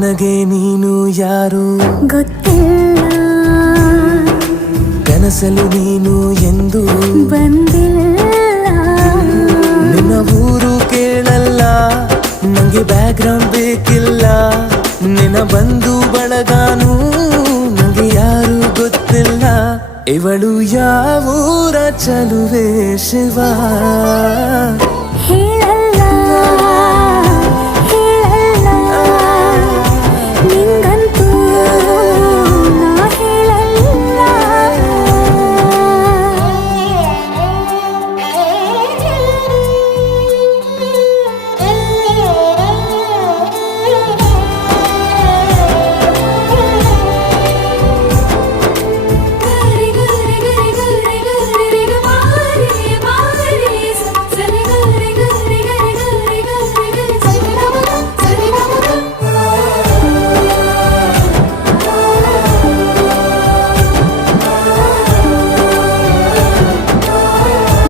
ನನಗೆ ನೀನು ಯಾರು ಗೊತ್ತಿಲ್ಲ, ಕನಸಲು ನೀನು ಎಂದು ಬಂದಿಲ್ಲ. ನಿನ್ನ ಊರು ಕೇಳಲ್ಲ, ನಂಗೆ ಬ್ಯಾಕ್ಗ್ರೌಂಡ್ ಬೇಕಿಲ್ಲ. ನಿನ್ನ ಬಂಧು ಬಳಗಾನು ನಂಗೆ ಯಾರು ಗೊತ್ತಿಲ್ಲ. ಇವಳು ಯಾವೂರ ಚಲುವೆ ಶಿವ ಹೇಳ